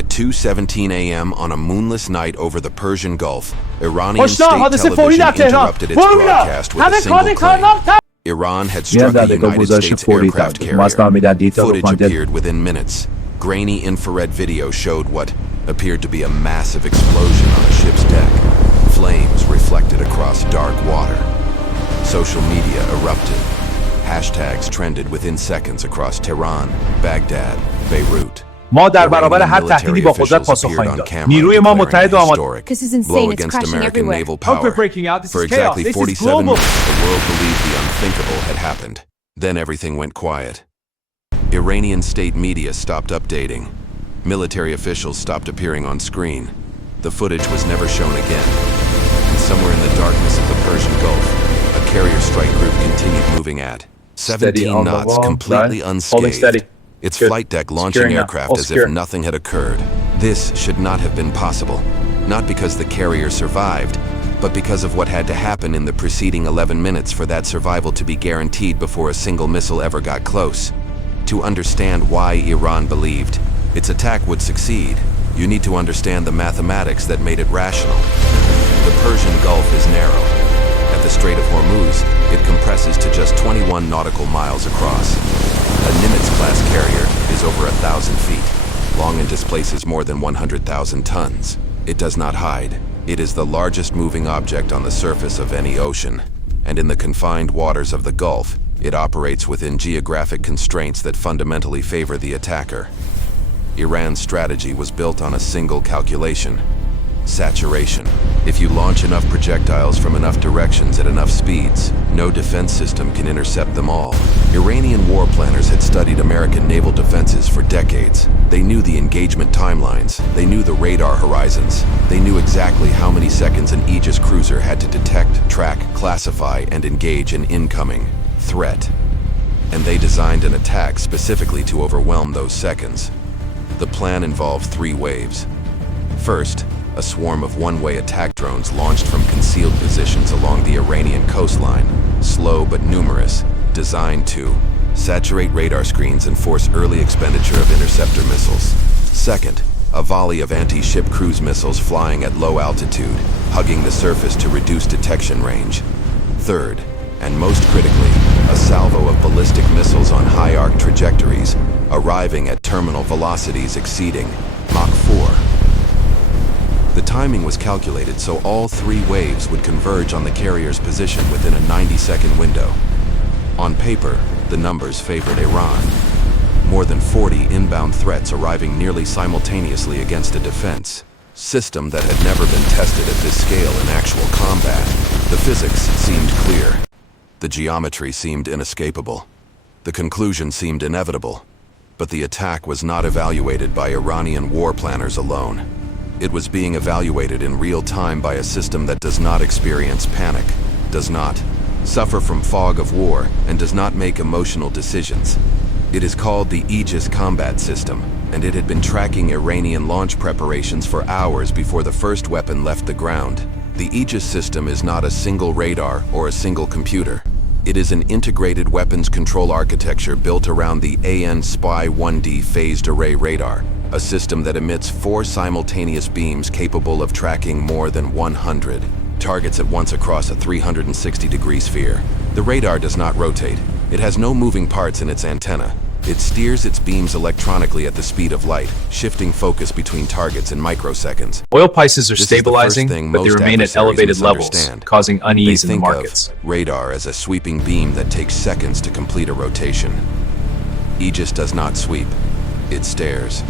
At 2:17 a.m. on a moonless night over the Persian Gulf, Iranian state حادثه فوری television در تهران. interrupted its broadcast with a single claim. Iran had struck a United States aircraft carrier. Footage appeared within minutes. Grainy infrared video showed what appeared to be a massive explosion on a ship's deck. Flames reflected across dark water. Social media erupted. Hashtags trended within seconds across Tehran, Baghdad, Beirut. ما در برابر هر تهدیدی با قدرت پاسخ خواهیم داد. نیروی ما متحد و آماده. This is insane. It's crashing everywhere. Hope we're breaking out. This For is chaos. exactly This is 47 global. minutes, the world believed the unthinkable had happened. Then everything went quiet. Iranian state media stopped updating. Military officials stopped appearing on screen. The footage was never shown again. And somewhere in the darkness of the Persian Gulf, a carrier strike group continued moving at 17 knots, completely unscathed. Its flight deck launching aircraft as if nothing had occurred. This should not have been possible. Not because the carrier survived, but because of what had to happen in the preceding 11 minutes for that survival to be guaranteed before a single missile ever got close. To understand why Iran believed its attack would succeed, you need to understand the mathematics that made it rational. The Persian Gulf is narrow. At the Strait of Hormuz, it compresses to just 21 nautical miles across. A Nimitz-class carrier is over 1,000 feet, long and displaces more than 100,000 tons. It does not hide. It is the largest moving object on the surface of any ocean, and in the confined waters of the Gulf, it operates within geographic constraints that fundamentally favor the attacker. Iran's strategy was built on a single calculation: saturation. If you launch enough projectiles from enough directions at enough speeds, no defense system can intercept them all. Iranian war planners had studied American naval defenses for decades. They knew the engagement timelines. They knew the radar horizons. They knew exactly how many seconds an Aegis cruiser had to detect, track, classify, and engage an incoming threat. And they designed an attack specifically to overwhelm those seconds. The plan involved 3 waves. First, a swarm of one-way attack drones launched from concealed positions along the Iranian coastline, slow but numerous, designed to saturate radar screens and force early expenditure of interceptor missiles. Second, a volley of anti-ship cruise missiles flying at low altitude, hugging the surface to reduce detection range. Third, and most critically, a salvo of ballistic missiles on high-arc trajectories, arriving at terminal velocities exceeding Mach 4. The timing was calculated so all 3 waves would converge on the carrier's position within a 90-second window. On paper, the numbers favored Iran. More than 40 inbound threats arriving nearly simultaneously against a defense system that had never been tested at this scale in actual combat. The physics seemed clear. The geometry seemed inescapable. The conclusion seemed inevitable. But the attack was not evaluated by Iranian war planners alone. It was being evaluated in real time by a system that does not experience panic, does not suffer from fog of war, and does not make emotional decisions. It is called the Aegis combat system, and it had been tracking Iranian launch preparations for hours before the first weapon left the ground. The Aegis system is not a single radar or a single computer. It is an integrated weapons control architecture built around the AN-SPY-1D phased array radar, a system that emits 4 simultaneous beams capable of tracking more than 100 targets at once across a 360-degree sphere. The radar does not rotate. It has no moving parts in its antenna. It steers its beams electronically at the speed of light, shifting focus between targets in microseconds. Oil prices are stabilizing, but they remain at elevated levels, causing unease in the markets. Of radar as a sweeping beam that takes seconds to complete a rotation. Aegis does not sweep. It stares.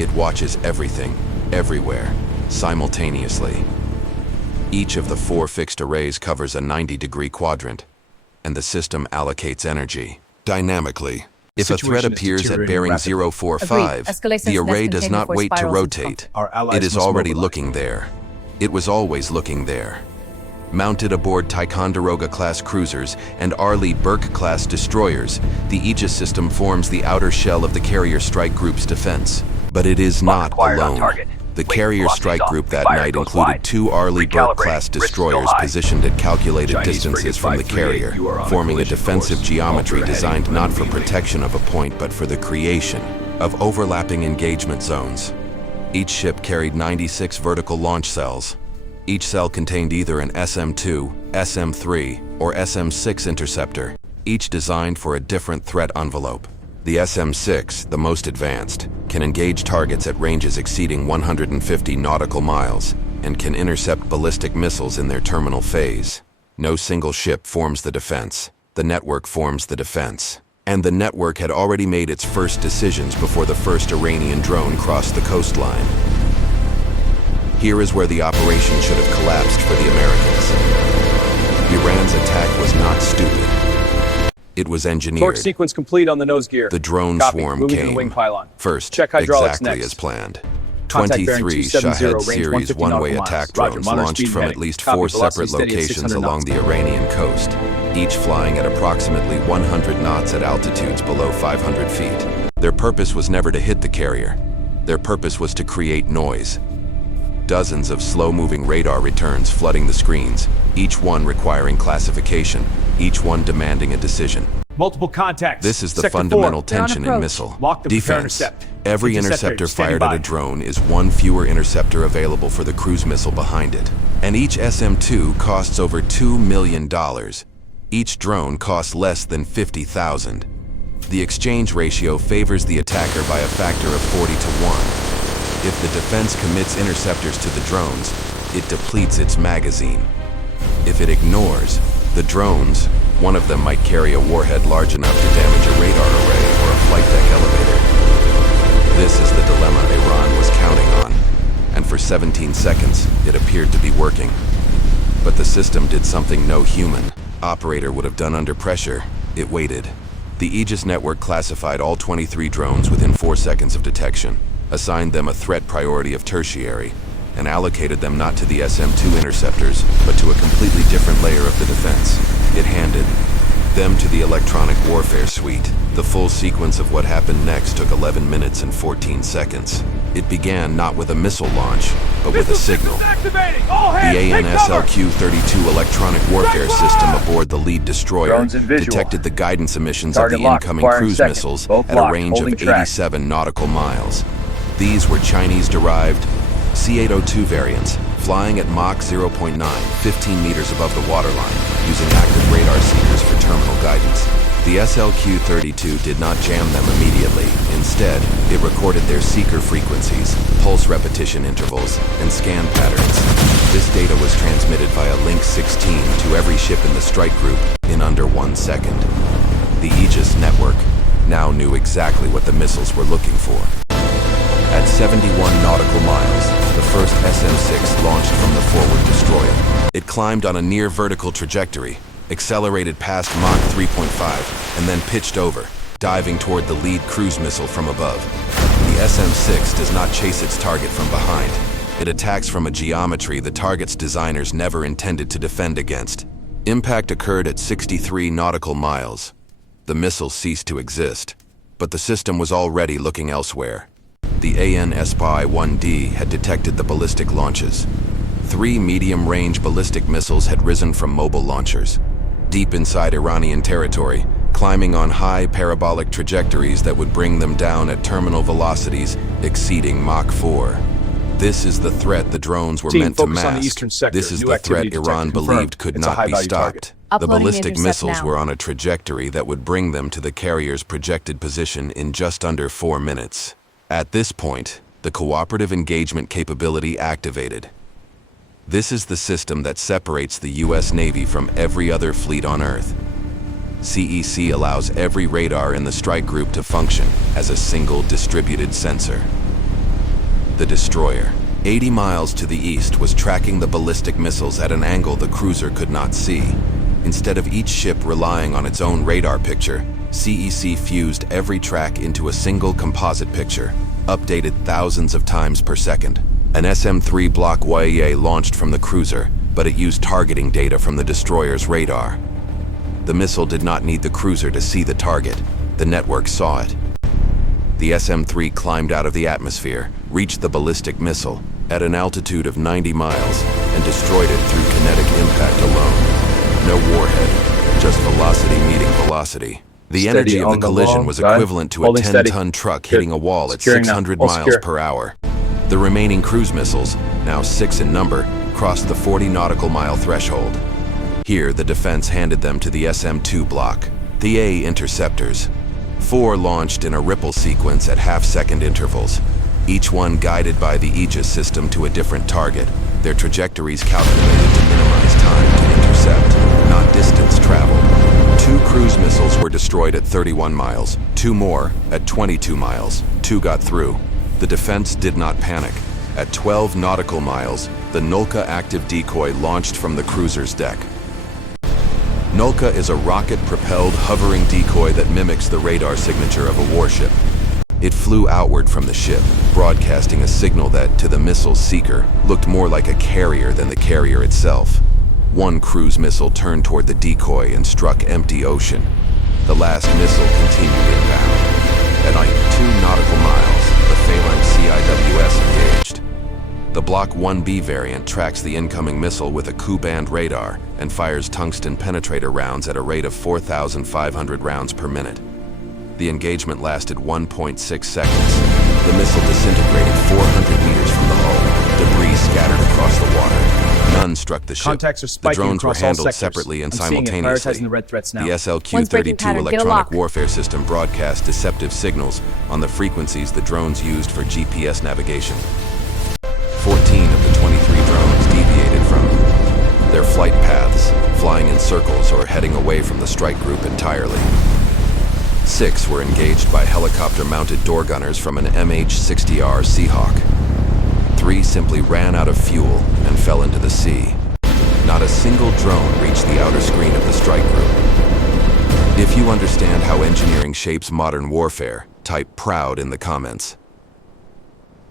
It watches everything, everywhere, simultaneously. Each of the 4 fixed arrays covers a 90-degree quadrant, and the system allocates energy dynamically. If a threat appears at bearing 045, the array does not wait to rotate. It is already looking there. It was always looking there. Mounted aboard Ticonderoga-class cruisers and Arleigh Burke-class destroyers, the Aegis system forms the outer shell of the carrier strike group's defense. But it is not alone. The carrier strike group that night included 2 Arleigh Burke-class destroyers positioned at calculated distances from the carrier, forming a defensive geometry designed not for protection of a point but for the creation of overlapping engagement zones. Each ship carried 96 vertical launch cells. Each cell contained either an SM-2, SM-3, or SM-6 interceptor, each designed for a different threat envelope. The SM-6, the most advanced, can engage targets at ranges exceeding 150 nautical miles and can intercept ballistic missiles in their terminal phase. No single ship forms the defense. The network forms the defense. And the network had already made its first decisions before the first Iranian drone crossed the coastline. Here is where the operation should have collapsed for the Americans. Iran's attack was not stupid. It was engineered. Torque sequence complete on the nose gear. The drone swarm Moving came. to the wing pylon. First, check hydraulics exactly next. as planned. Contact bearing 23 270, Shahed range series 150 one-way nautical attack miles. Roger, drones monitor launched speed from heading. at least Copy, 4 velocity separate steady at locations 600 along knots. the Iranian coast, each flying at approximately 100 knots at altitudes below 500 feet. Their purpose was never to hit the carrier. Their purpose was to create noise. Dozens of slow-moving radar returns flooding the screens, each one requiring classification, each one demanding a decision. Multiple contacts. This is the Sector fundamental 4. tension in missile Lock the prepare defense. intercept. Every interceptor fired at a drone is one fewer interceptor available for the cruise missile behind it. And each SM-2 costs over $2 million. Each drone costs less than $50,000. The exchange ratio favors the attacker by a factor of 40 to 1. If the defense commits interceptors to the drones, it depletes its magazine. If it ignores the drones, one of them might carry a warhead large enough to damage a radar array or a flight deck elevator. This is the dilemma Iran was counting on, and for 17 seconds, it appeared to be working. But the system did something no human operator would have done under pressure. It waited. The Aegis network classified all 23 drones within 4 seconds of detection, assigned them a threat priority of tertiary, and allocated them not to the SM-2 interceptors, but to a completely different layer of the defense. It handed them to the electronic warfare suite. The full sequence of what happened next took 11 minutes and 14 seconds. It began not with a missile launch, but with a signal. The ANSLQ-32 electronic warfare system aboard the lead destroyer detected the guidance emissions of the incoming cruise missiles at a range of 87 nautical miles. These were Chinese-derived C-802 variants, flying at Mach 0.9, 15 meters above the waterline, using active radar seekers for terminal guidance. The SLQ-32 did not jam them immediately. Instead, it recorded their seeker frequencies, pulse repetition intervals, and scan patterns. This data was transmitted via Link 16 to every ship in the strike group in under 1 second. The Aegis network now knew exactly what the missiles were looking for. At 71 nautical miles, the first SM-6 launched from the forward destroyer. It climbed on a near-vertical trajectory, accelerated past Mach 3.5, and then pitched over, diving toward the lead cruise missile from above. The SM-6 does not chase its target from behind. It attacks from a geometry the target's designers never intended to defend against. Impact occurred at 63 nautical miles. The missile ceased to exist, but the system was already looking elsewhere. The AN-SPY-1D had detected the ballistic launches. 3 medium-range ballistic missiles had risen from mobile launchers, deep inside Iranian territory, climbing on high parabolic trajectories that would bring them down at terminal velocities exceeding Mach 4. This is the threat the drones were meant to mask. This is the threat Iran believed could not be stopped. The ballistic missiles were on a trajectory that would bring them to the carrier's projected position in just under 4 minutes. At this point, the cooperative engagement capability activated. This is the system that separates the U.S. Navy from every other fleet on Earth. CEC allows every radar in the strike group to function as a single distributed sensor. The destroyer, 80 miles to the east, was tracking the ballistic missiles at an angle the cruiser could not see. Instead of each ship relying on its own radar picture, CEC fused every track into a single composite picture, updated thousands of times per second. An SM-3 Block YEA launched from the cruiser, but it used targeting data from the destroyer's radar. The missile did not need the cruiser to see the target. The network saw it. The SM-3 climbed out of the atmosphere, reached the ballistic missile at an altitude of 90 miles, and destroyed it through kinetic impact alone. No warhead, just velocity meeting velocity. The energy of the collision was equivalent to a 10-ton truck hitting a wall at 600 miles per hour. The remaining cruise missiles, now 6 in number, crossed the 40 nautical mile threshold. Here, the defense handed them to the SM-2 block, the A interceptors. 4 launched in a ripple sequence at half-second intervals, each one guided by the Aegis system to a different target, their trajectories calculated to minimize time to intercept, not distance traveled. 2 cruise missiles were destroyed at 31 miles, 2 more at 22 miles. 2 got through. The defense did not panic. At 12 nautical miles, the Nulka active decoy launched from the cruiser's deck. Nulka is a rocket-propelled hovering decoy that mimics the radar signature of a warship. It flew outward from the ship, broadcasting a signal that, to the missile's seeker, looked more like a carrier than the carrier itself. 1 cruise missile turned toward the decoy and struck empty ocean. The last missile continued inbound. At 2 nautical miles, the phalanx CIWS engaged. The Block 1B variant tracks the incoming missile with a Ku-band radar and fires tungsten penetrator rounds at a rate of 4,500 rounds per minute. The engagement lasted 1.6 seconds. The missile disintegrated 400 meters from the hull. Debris scattered across the water. None struck the ship. Contacts are spiking. The drones were across all handled sectors. separately and I'm seeing it. simultaneously. Prioritizing the red threats now. The One's breaking SLQ-32 pattern. Get a electronic lock. warfare system broadcast deceptive signals on the frequencies the drones used for GPS navigation. 14 of the 23 drones deviated from their flight paths, flying in circles or heading away from the strike group entirely. 6 were engaged by helicopter-mounted door gunners from an MH-60R Seahawk. 3 simply ran out of fuel and fell into the sea. Not a single drone reached the outer screen of the strike group. If you understand how engineering shapes modern warfare, type "proud" in the comments.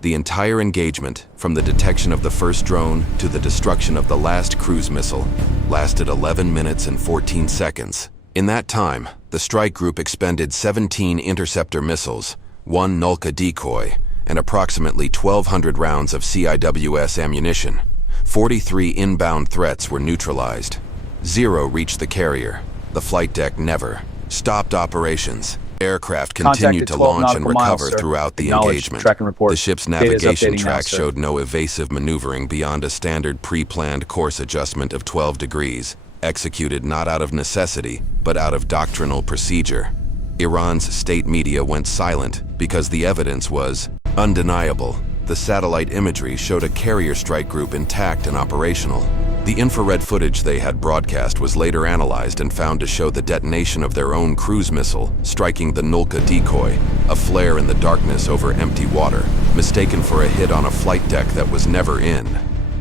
The entire engagement, from the detection of the first drone to the destruction of the last cruise missile, lasted 11 minutes and 14 seconds. In that time, the strike group expended 17 interceptor missiles, 1 Nulka decoy, and approximately 1,200 rounds of CIWS ammunition. 43 inbound threats were neutralized. 0 reached the carrier. The flight deck never stopped operations. Aircraft continued to launch and recover throughout the engagement. The ship's navigation track showed no evasive maneuvering beyond a standard pre-planned course adjustment of 12 degrees, executed not out of necessity, but out of doctrinal procedure. Iran's state media went silent because the evidence was undeniable. The satellite imagery showed a carrier strike group intact and operational. The infrared footage they had broadcast was later analyzed and found to show the detonation of their own cruise missile, striking the Nulka decoy, a flare in the darkness over empty water, mistaken for a hit on a flight deck that was never in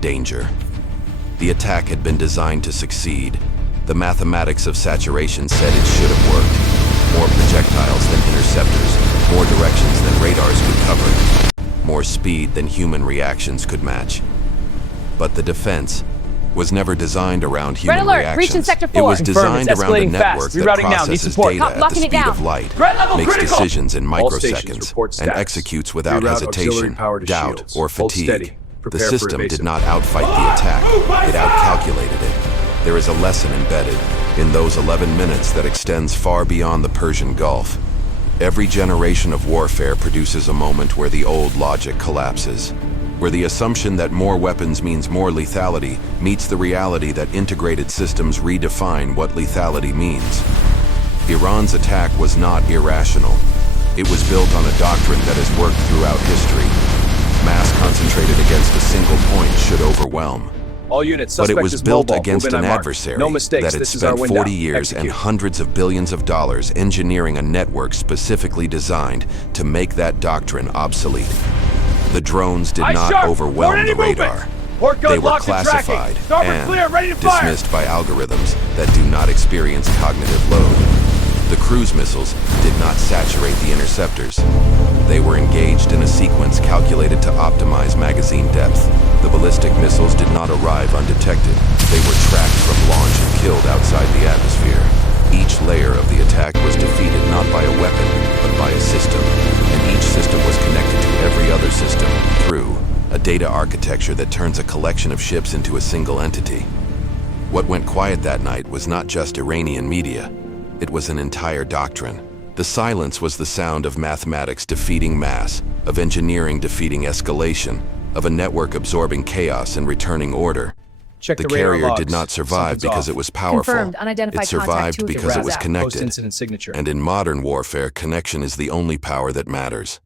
danger. The attack had been designed to succeed. The mathematics of saturation said it should have worked. More projectiles than interceptors, more directions than radars could cover, more speed than human reactions could match. But the defense was never designed around human reactions. It was designed around a network that processes data at the speed of light, makes decisions in microseconds, and executes without hesitation, doubt, or fatigue. The system did not outfight the attack, it outcalculated it. There is a lesson embedded in those 11 minutes that extends far beyond the Persian Gulf. Every generation of warfare produces a moment where the old logic collapses, where the assumption that more weapons means more lethality meets the reality that integrated systems redefine what lethality means. Iran's attack was not irrational. It was built on a doctrine that has worked throughout history. Mass concentrated against a single point should overwhelm. All units, but it was built mobile, against an adversary that had spent 40 years and hundreds of billions of dollars engineering a network specifically designed to make that doctrine obsolete. The drones did not overwhelm the radar. They were classified and dismissed by algorithms that do not experience cognitive load. The cruise missiles did not saturate the interceptors. They were engaged in a sequence calculated to optimize magazine depth. The ballistic missiles did not arrive undetected. They were tracked from launch and killed outside the atmosphere. Each layer of the attack was defeated not by a weapon, but by a system, and each system was connected to every other system through a data architecture that turns a collection of ships into a single entity. What went quiet that night was not just Iranian media. It was an entire doctrine. The silence was the sound of mathematics defeating mass, of engineering defeating escalation, of a network absorbing chaos and returning order. Check The the radar carrier logs. did not survive Something's because off. it was powerful. Confirmed. Unidentified It survived contact to because it was Zap. connected. Post-incident signature. And in modern warfare, connection is the only power that matters.